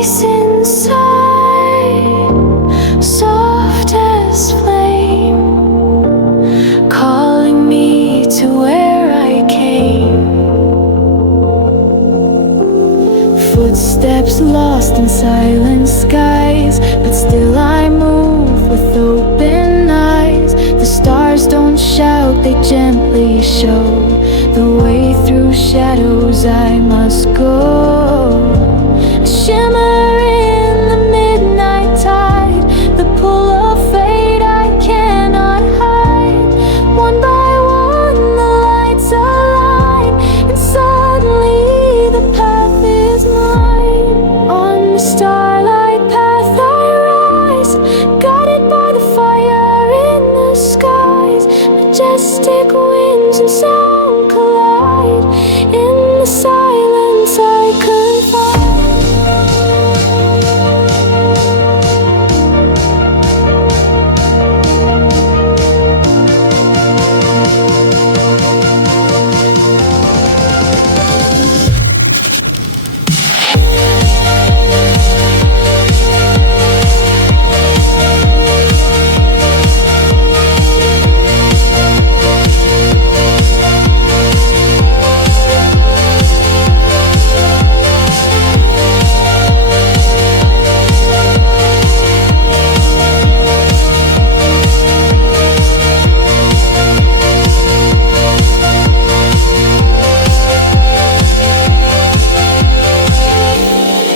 voice inside, soft as flame, calling me to where I came. Footsteps lost in silent skies, but still I move with open eyes. The stars don't shout, they gently show the way through shadows I must go. A shimmer in the midnight tide, the pull of fate I cannot hide. One by one the lights align, and suddenly the path is mine. On the starlight path I rise, guided by the fire in the skies. Majestic winds and sound collide, in the silence I confide.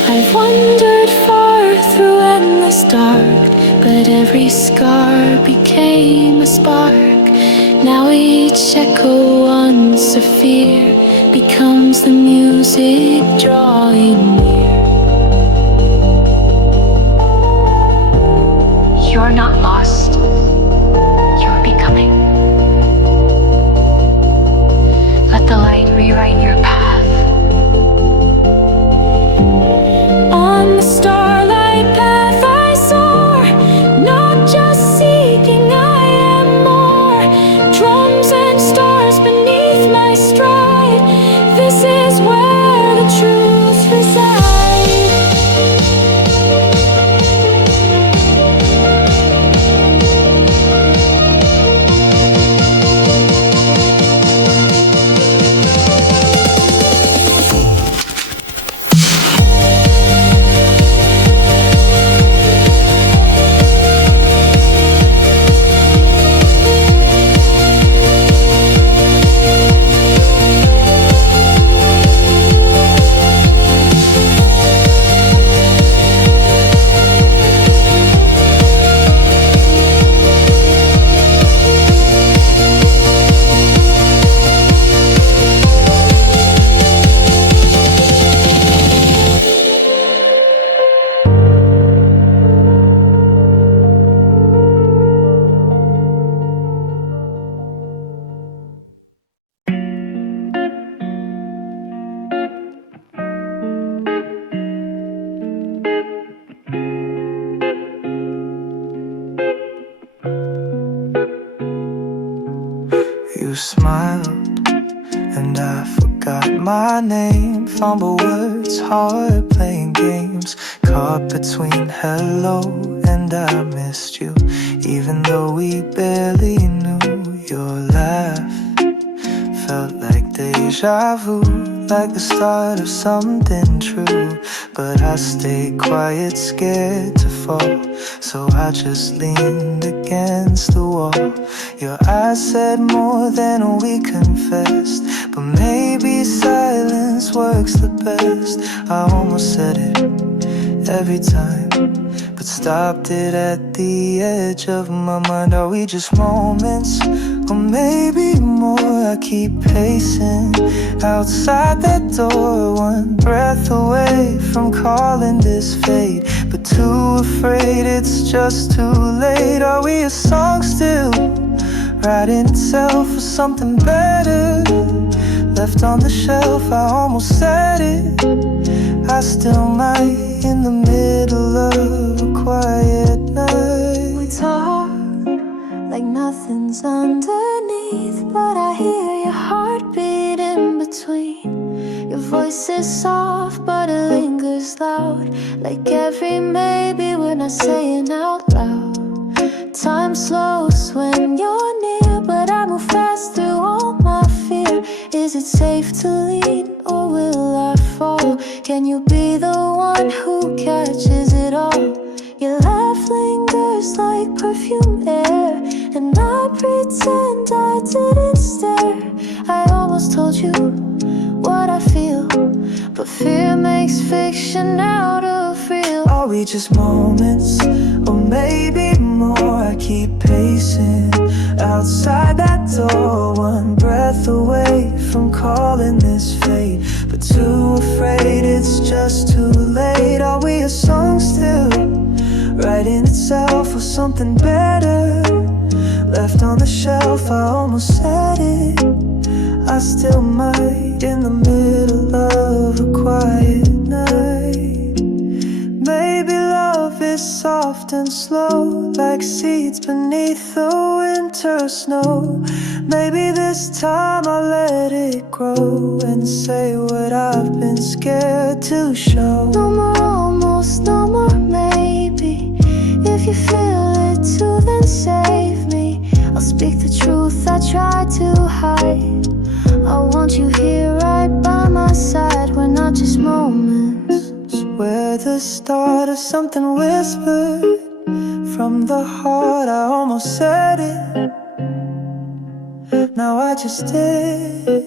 I've wandered far through endless dark, but every scar became a spark. Now each echo once a fear becomes the music drawing near. You're not lost, you're becoming. Let the light rewrite your path. On the starlight path I soar, not just seeking, I am more. Drums and stars beneath my stride, this is where the truth resides. You smiled and I forgot my name. Fumble words, hard playing games. Caught between hello and I missed you, even though we barely knew. Your laugh felt like deja vu, like the start of something true. But I stayed quiet, scared to fall, so I just leaned against the wall. Your eyes said more than we confessed, but maybe silence works the best. I almost said it every time, but stopped it at the edge of my mind. Are we just moments, or maybe more? I keep pacing outside that door, one breath away from calling this fate, but too afraid it's just too late. Are we a song still writing itself, or something better left on the shelf? I almost said it, I still might, in the middle of a quiet night. We talk like nothing's underneath, but I hear your heartbeat in between. Your voice is soft, but it lingers loud. Like every maybe we're not saying out loud. Time slows when you're near, but I move fast through all my fear. Is it safe to lean, or will I fall? Can you be the one who catches it all? Your laugh lingers like perfumed air, and I pretend I didn't stare. I almost told you what I feel, but fear makes fiction out of real. Are we just moments, or maybe more? I keep pacing outside that door, one breath away from calling this fate, but too afraid it's just too late. Are we a song still, writing itself, or something better left on the shelf? I almost said it, I still might, in the middle of a quiet night. Maybe love is soft and slow, like seeds beneath the winter snow. Maybe this time I'll let it grow and say what I've been scared to show. No more almost, no more maybe. If you feel it too, then save me. I'll speak the truth I tried to hide. I want you here right by my side. We're not just moments, we're the start of something whispered from the heart. I almost said it, now I just did.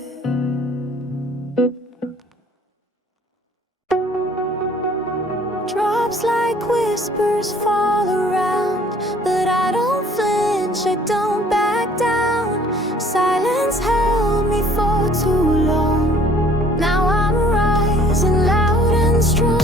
Drops like whispers fall around, but I don't flinch, I don't back down. Silence held me for too long. Now I'm rising loud and strong.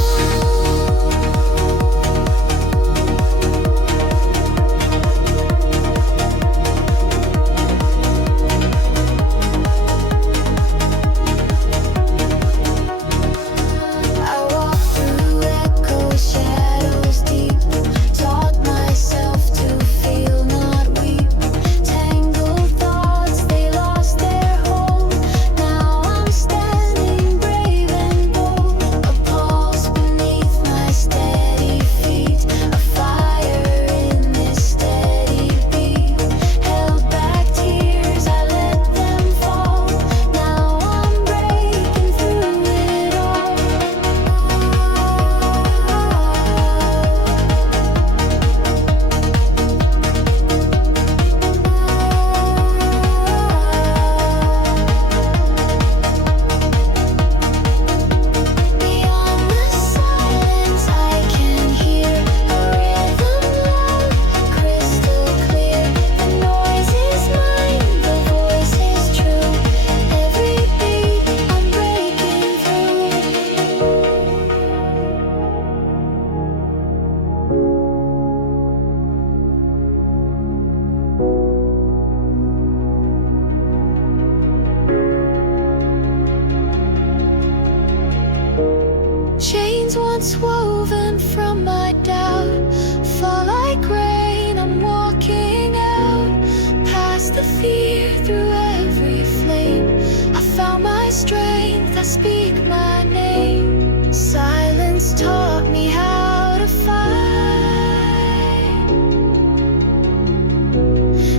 Chains once woven from my doubt fall like rain. I'm walking out past the fear, through every flame. I found my strength, I speak my name. Silence taught me how to fight,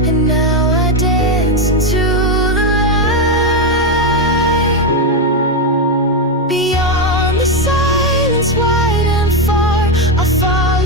and now I dance into the light. Beyond the silence, wide and far, I'll follow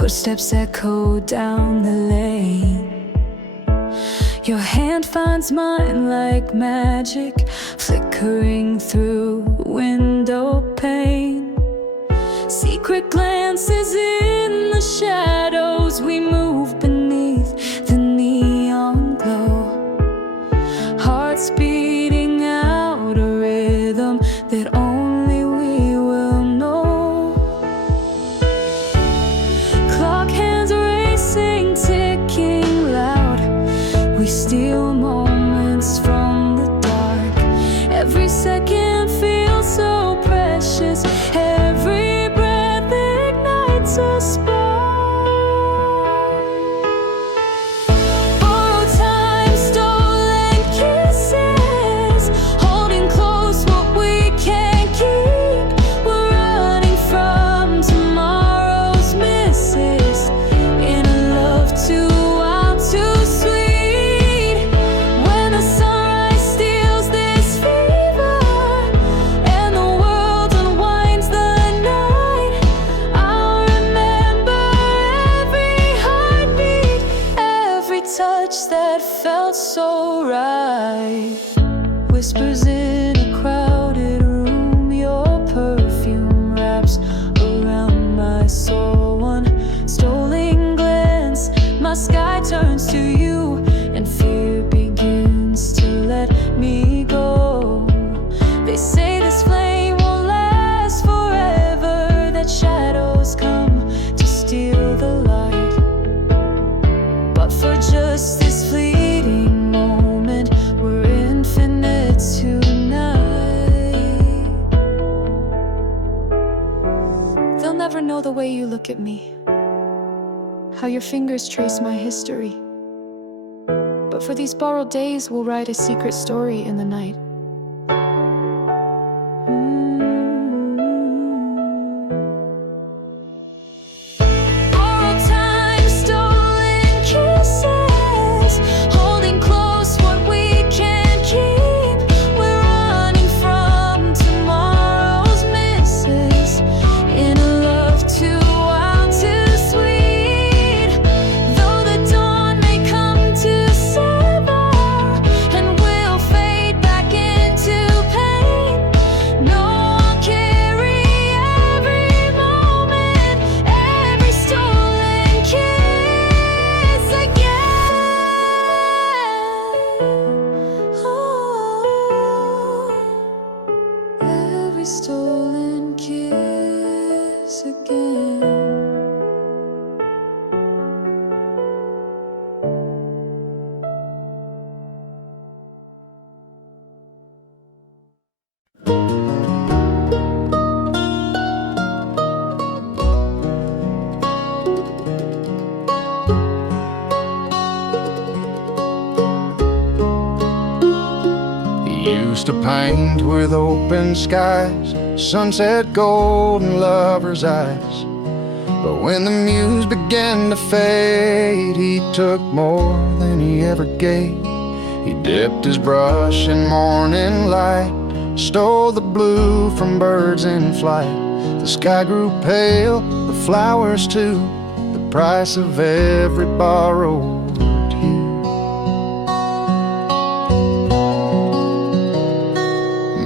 Footsteps echo down the lane. Your hand finds mine like magic, flickering through window pane. Secret glances in the shadows, we move beneath the neon glow. Hearts beating out a rhythm that only we will know. Clock hands racing, ticking loud. We steal moments from the dark. Every second feels so precious. Every breath ignites a spark. Borrowed time, stolen kisses, holding close what we can't keep. We're running from tomorrow's misses in a love too wild, too sweet. When the sunrise steals this fever and the world unwinds the night, I'll remember every heartbeat, every touch that felt so right. Whispers in a crowded room, your perfume wraps around my soul. One stolen glance, my sky turns to you, and fear begins to let me go. They say this flame won't last forever, that shadows come to steal the light. But for just this fleeting moment, we're infinite tonight. They'll never know the way you look at me, how your fingers trace my history. But for these borrowed days, we'll write a secret story in the night. Borrowed time, stolen kisses, holding close what we can't keep. We're running from tomorrow's misses in a love too wild, too sweet. Though the dawn may come to sever and we'll fade back into pain, no, I'll carry every moment, every stolen kiss again. Oh, every stolen kiss again. He used to paint with open skies, sunset gold and lovers' eyes. But when the muse began to fade, he took more than he ever gave. He dipped his brush in morning light, stole the blue from birds in flight. The sky grew pale, the flowers too, the price of every borrowed hue.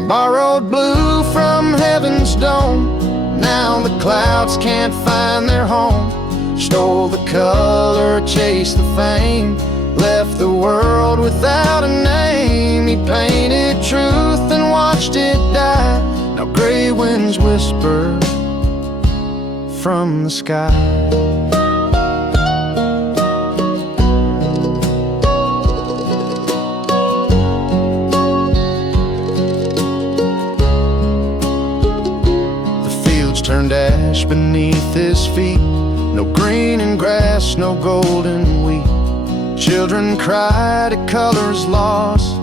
Borrowed blue from heaven's dome, now the clouds can't find their home. Stole the color, chased the fame, left the world without a name. He painted truth and watched it die. Now gray winds whisper from the sky. Turned ash beneath his feet, no green in grass, no golden wheat. Children cried at colors lost,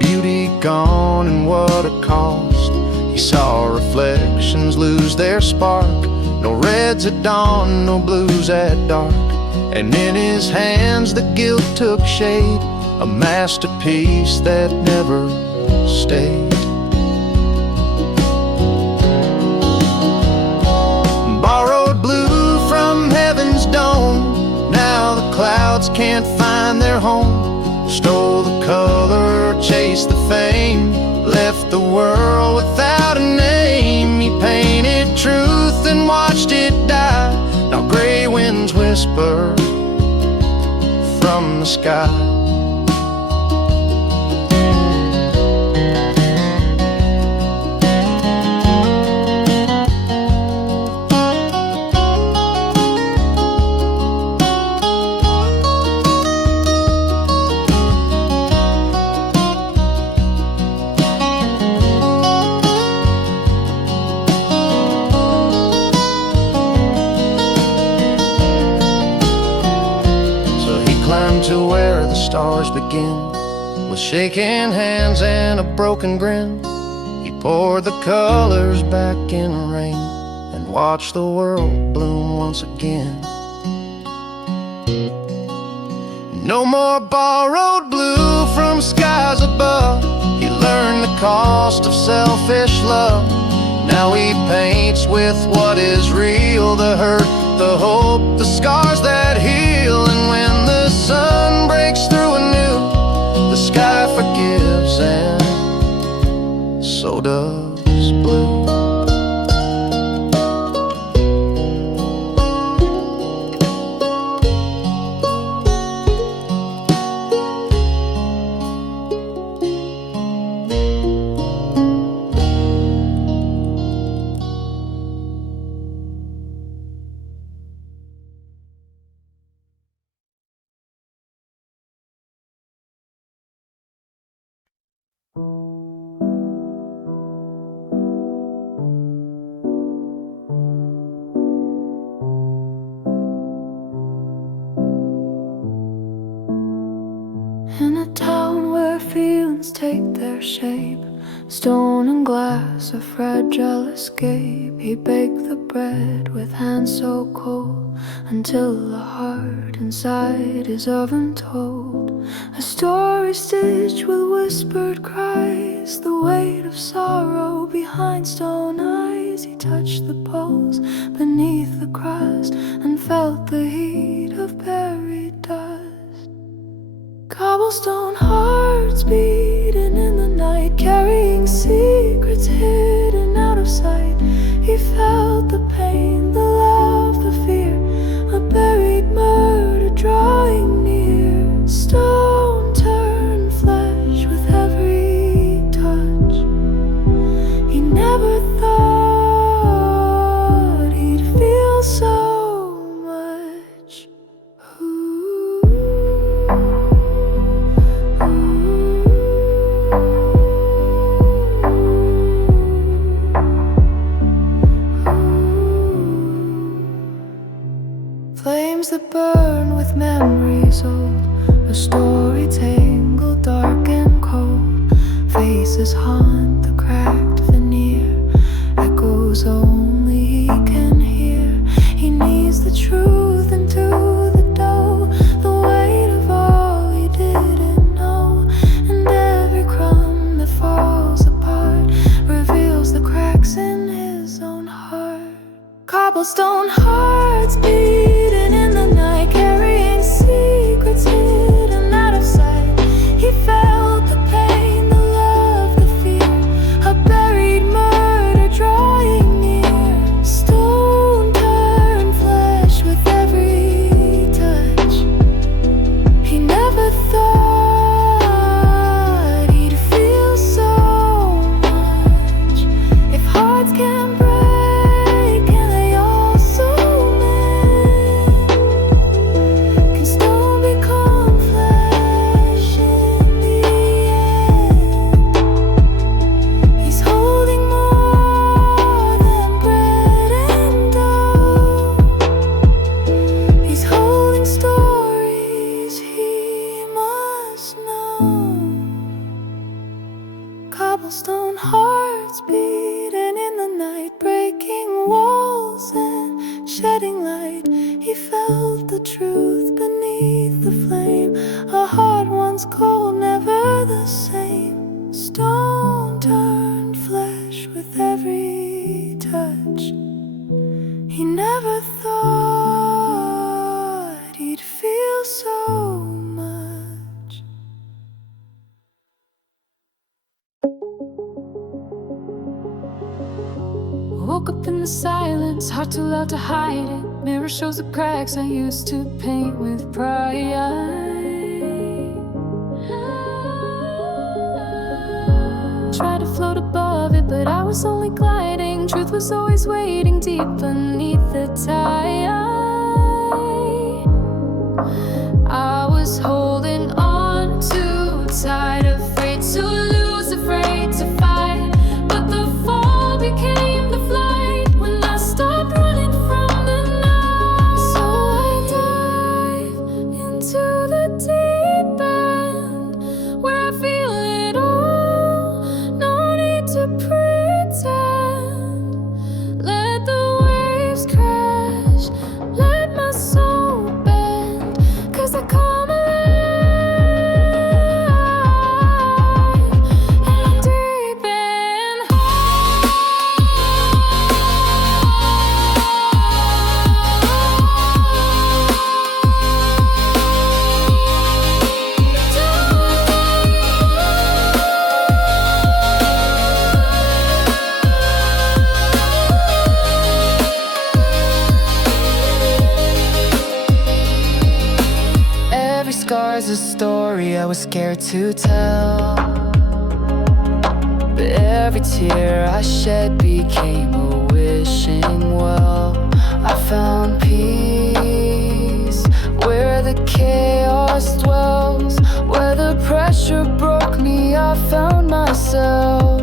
beauty gone and what a cost. He saw reflections lose their spark, no reds at dawn, no blues at dark. And in his hands the guilt took shape, a masterpiece that never stayed. Borrowed blue from heaven's gods can't find their home. Stole the color, chased the fame, left the world without a name. He painted truth and watched it die. Now gray winds whisper from the sky. To where the stars begin, with shaking hands and a broken grin, he poured the colors back in rain and watched the world bloom once again. No more borrowed blue from skies above. He learned the cost of selfish love. Now he paints with what is real, the hurt, the hope, the scars that heal. And when the sun breaks through anew, the sky forgives and so does blue. In a town where feelings take their shape, stone and glass a fragile escape. He baked the bread with hands so cold until the heart inside is of untold. A story stitched with whispered cries, the weight of sorrow behind stone eyes. He touched the pulse beneath the crust and felt the heat of buried dust. Cobblestone hearts beating in the night, carrying secrets hidden out of sight. He felt the pain, the love, the fear, a buried murder drawing near. Stone turned flesh with every touch. He never thought he'd feel so much. Flames that burn with memories old, a story tangled, dark and cold. Faces haunt the cracked veneer, echoes only he can hear. He needs the truth into the dough, the weight of all he didn't know. And every crumb that falls apart reveals the cracks in his own heart. Cobblestone hearts beating in the night, carrying secrets hidden out of sight. He felt the pain, the love, the fear, a buried murder drawing near. Stone turned flesh with every touch. He never thought he'd feel so much. If hearts can break, can they also mend? Can stone become flesh in the end? He's holding more than bread and dough. He's holding stories he must know. Cobblestone hearts beating in the night, breaking walls and shedding light. He felt the truth beneath the flame, a heart once cold, never the same. Stone turned flesh with every touch. He never thought he'd feel so silence, hard too loud to hide it. Mirror shows the cracks I used to paint with pride. Tried to float above it, but I was only gliding. Truth was always waiting deep beneath the tide. I was holding on too tight, afraid to lose, afraid to fight. But the fall became the flight when I stopped running from the night. So I dive into the deep end, where I feel it all. No need to pretend. Let the waves crash, let my soul bend, 'cause I come alive and I'm deep in. Every scar's a story I was scared to tell, but every tear I shed became a wishing well. I found peace where the chaos dwells. Where the pressure broke me, I found myself.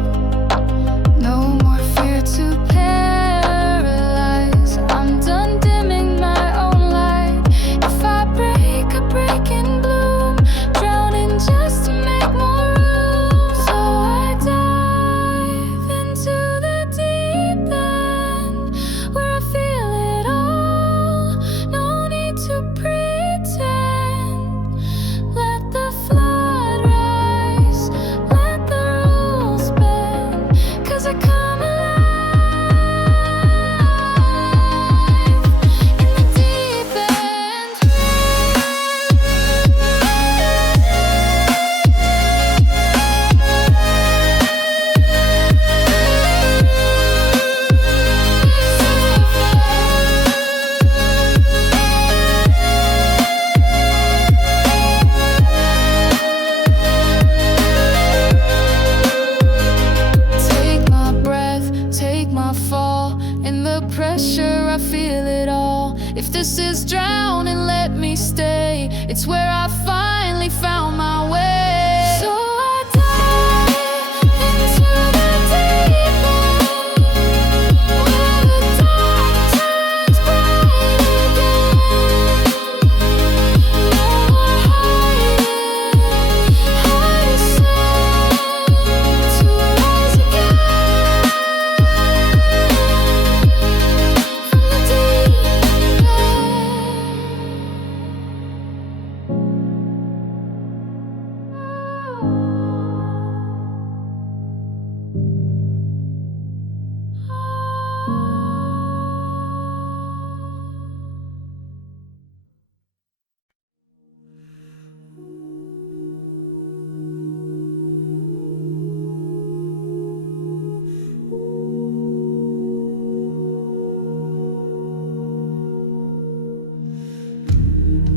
No more fear to paralyze. I'm done dimming my own light. If I break, I break in bloom, drowning just to make more room. So I dive into the deep end, where I feel it all. No need to pretend. Let the flood rise, let the rules bend, 'cause I come alive in the deep end. Take my breath, take my fall. In the pressure, I feel it all. If this is drowning, let me stay. It's where I finally found my way. So I dive into the deep end, where the dark turns bright again. No more hiding, hard to say, to rise again from the deep end.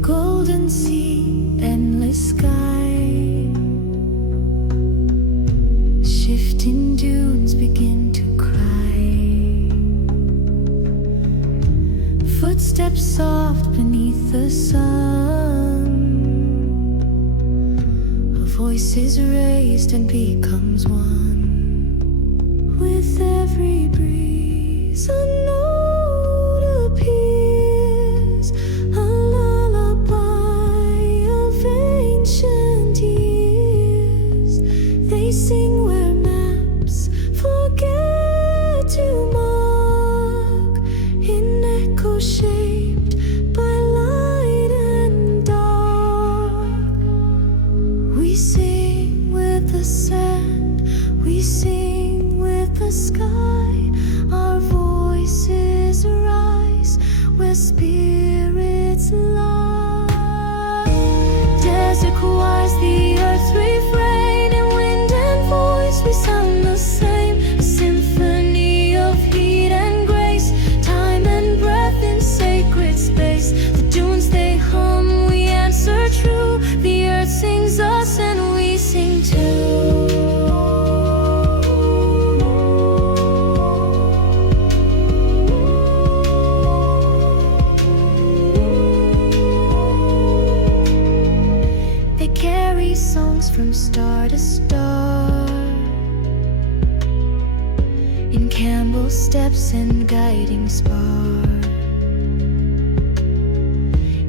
Golden sea, endless sky, shifting dunes begin to cry. Footsteps soft beneath the sun, a voice is raised and becomes one. With every breeze a note appears, a lullaby of ancient years. They sing where maps forget to mark, in echo shaped by light and dark. We sing with the sand, we sing with the sky. Our voices rise where spirits lie. Desert choirs, the earth refrain, in wind and voice we sound the same. A symphony of heat and grace, from star to star, in Campbell's steps and guiding spar.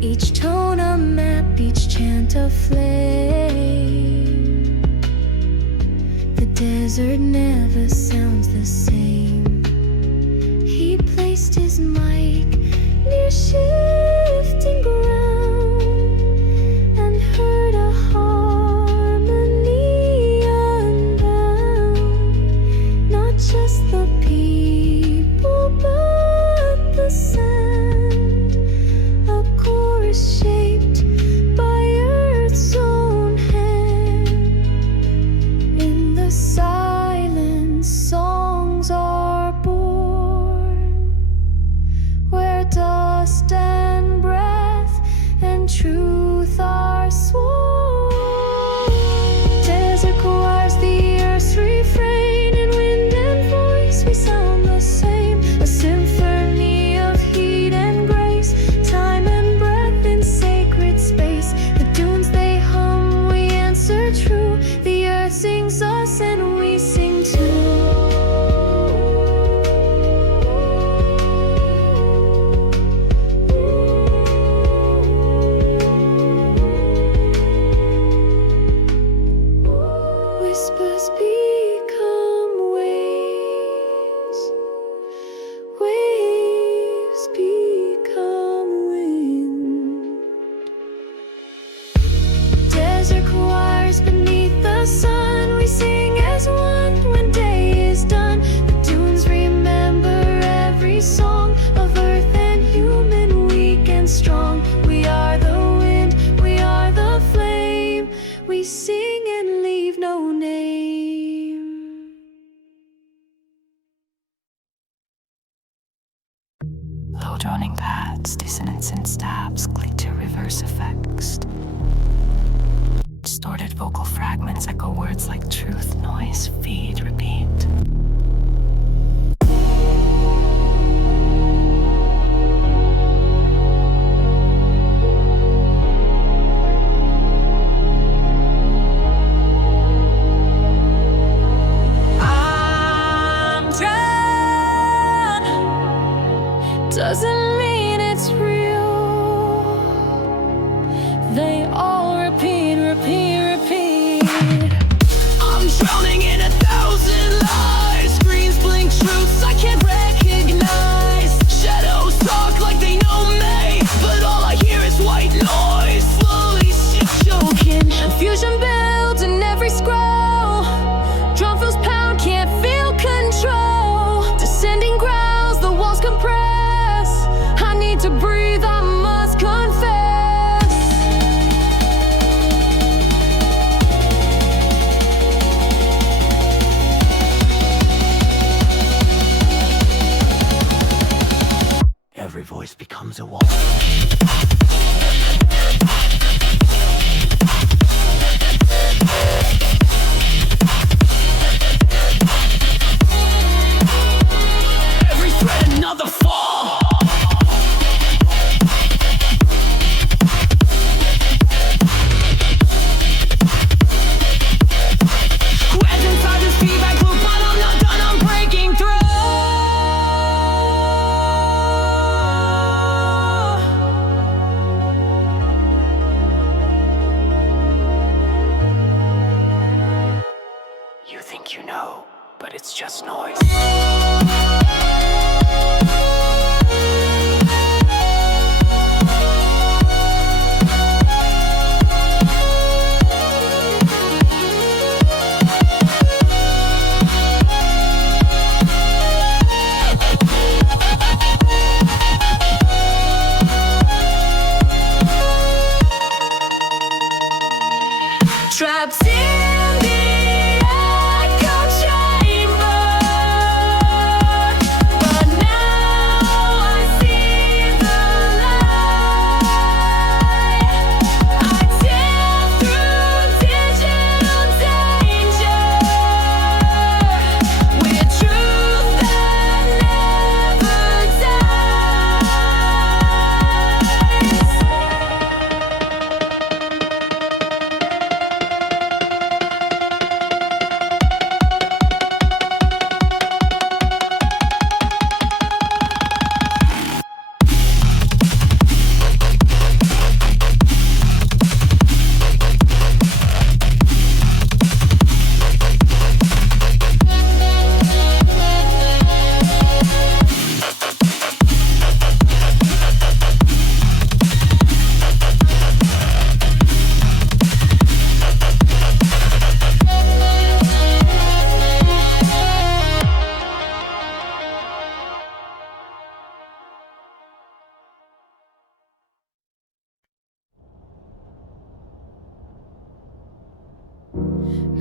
Each tone a map, each chant a flame. The desert never sounds the same. He placed his mic near shifting ground and heard a harmony unbound. Not just the people, but the sand, a chorus shaped by Earth's own hand. In the silence, songs are born, where dust and breath and truth are sworn. Desert choirs the earth's refrain, in wind and voice we sound the same. A symphony of heat and grace, time and breath in sacred space. The dunes they hum, we answer true. The earth sings us and we sing too. Whispers become waves, waves become wind. Desert choirs beneath the sun, we sing as one when day is done. The dunes remember every song of earth and human, weak and strong. We are the wind, we are the flame. We sing and leave no name. Low droning pads, dissonance and stabs cling to reverse effects. Distorted vocal fragments echo words like truth, noise, feed, repeat. I'm drowned, doesn't mean it's real. They all repeat, repeat, repeat. I'm drowning in 1,000 lies. Screens blink truths I can't recognize. Shadows talk like they know me, but all I hear is white noise. Slowly choking, confusion builds in every scroll. Drum feels pound, can't feel control. Descending growls, the walls compress. I need to breathe, I must confess. Every voice becomes a wall. Every threat another fall. Quest inside this feedback loop, but I'm not done, I'm breaking through. You think you know, but it's just noise. Trapped in the echo chamber,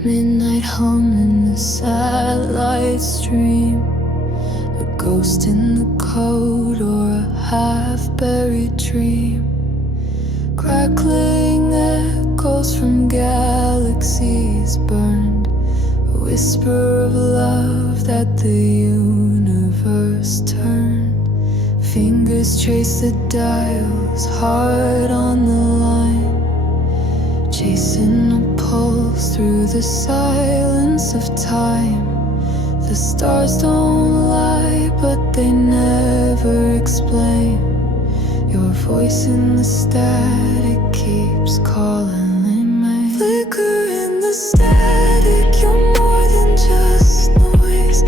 Midnight hum in the satellite stream, a ghost in the code or a half-buried dream. Crackling echoes from galaxies burned, a whisper of love that the universe turned. Fingers trace the dials, heart on the line, chasing a pulse through the silence of time. The stars don't lie, but they never explain. Your voice in the static keeps calling in my flicker in the static. You're more than just noise, a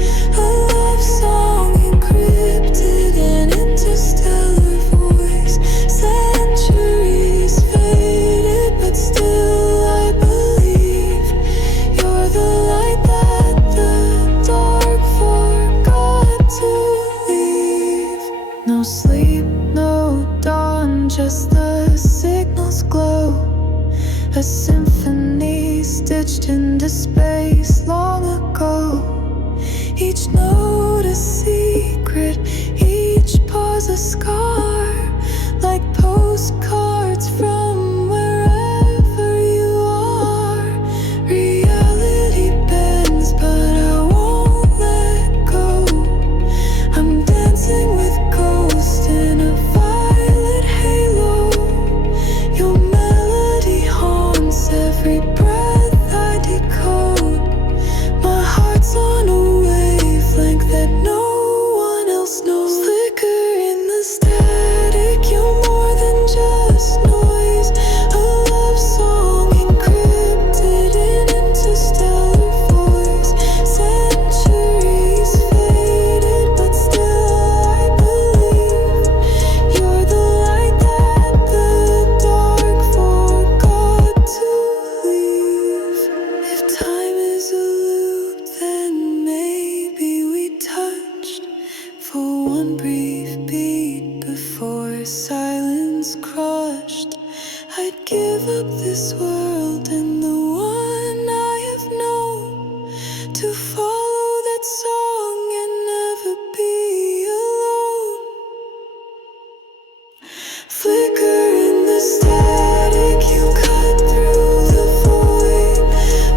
love song encrypted in interstellar voice. Centuries faded, but still I believe you're the light that the dark forgot to leave. No sleep, no dawn, just the signals glow. A symphony stitched into space long ago. Each note a secret, each pause a scar, like postcards from wherever you are. Reality bends, but I won't let go. I'm dancing with ghosts in a violet halo. Your melody haunts every breath I decode. My heart's on a wavelength that no one else knows. Flicker in the static, you're more than just noise, a love song encrypted in interstellar voice. Centuries faded, but still I believe you're the light that the dark forgot to leave. If time is a loop, then maybe we touched for one brief beat before silence crushed. I'd give up this world and the one I have known to follow that song and never be alone. Flicker in the static, you cut through the void.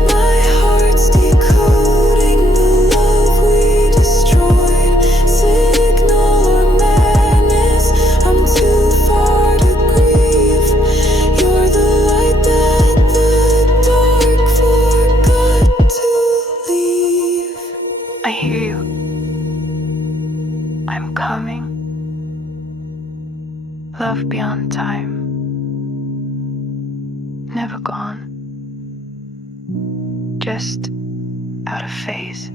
My heart's decoding the love we destroyed. Signal or madness, I'm too far to grieve. You're the light that the dark forgot to leave. I hear you. I'm coming. Love beyond time. Never gone. Just out of phase.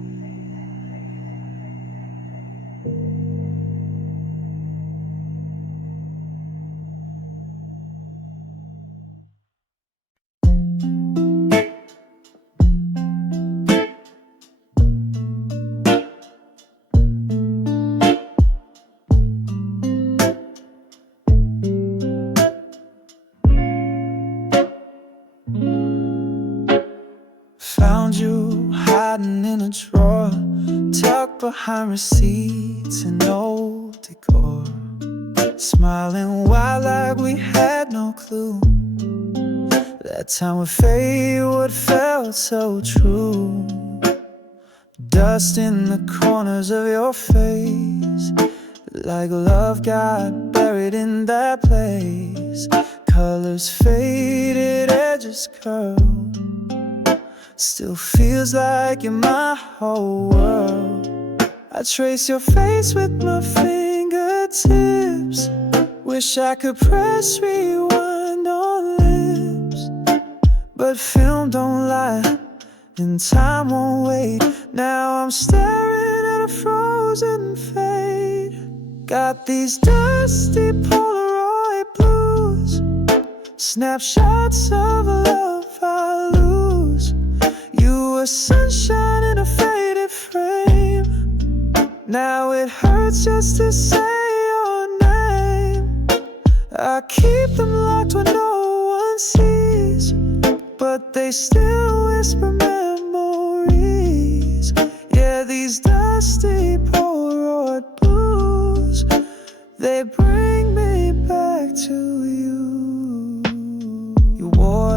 Found you hiding in a drawer, tucked behind receipts and old decor. Smiling wide like we had no clue. That time with fate, what felt so true. Dust in the corners of your face, like love got buried in that place. Colors faded, edges curled. Still feels like you're my whole world. I trace your face with my fingertips. Wish I could press rewind on lips, but film don't lie and time won't wait. Now I'm staring at a frozen fade. Got these dusty Polaroid blues, snapshots of a love I lose. You were sunshine in a faded frame. Now it hurts just to say your name. I keep them locked when no one sees, but they still whisper memories.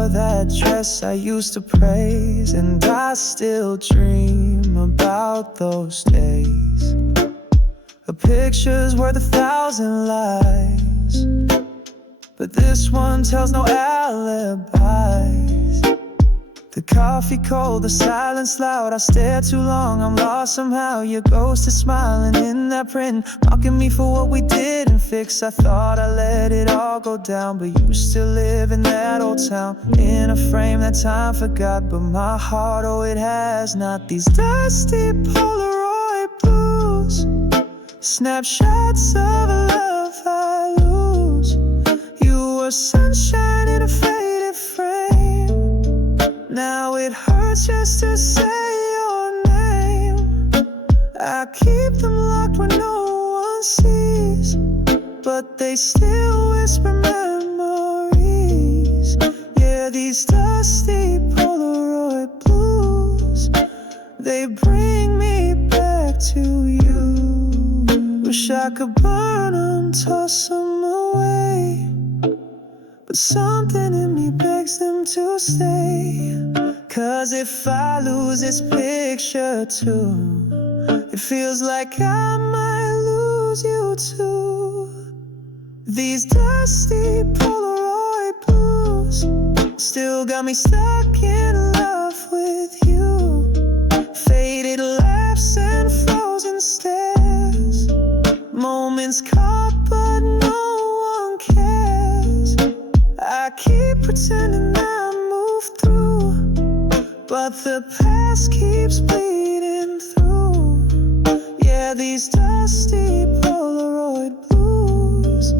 wore that dress I used to praise, and I still dream about those days. A picture's worth 1,000 lies, but this one tells no alibis. The coffee cold, the silence loud. I stare too long, I'm lost somehow. Your ghost is smiling in that print, mocking me for what we didn't fix. I thought I let it all go down, but you still live in that old town, in a frame that time forgot. But my heart, oh, it has not. These dusty Polaroid blues, snapshots of a love I lose. You were sunshine in a faded frame. Now it hurts just to say your name. I keep them locked where no one sees, but they still whisper memories. Yeah, these dusty Polaroid blues, they bring me back to you. Wish I could burn them, toss them away, but something in me begs them to stay. 'Cause if I lose this picture too, it feels like I might lose you too. These dusty Polaroid blues still got me stuck in love with you. Faded laughs and frozen stares, moments caught but no one cares. I keep pretending I move through, but the past keeps bleeding through. Yeah, these dusty Polaroid blues,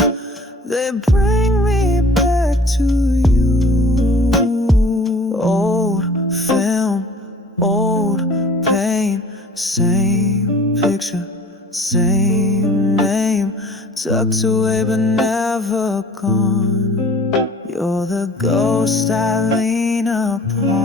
they bring me back to you. Old film, old pain, same picture, same name, tucked away but never gone. You're the ghost I lean upon.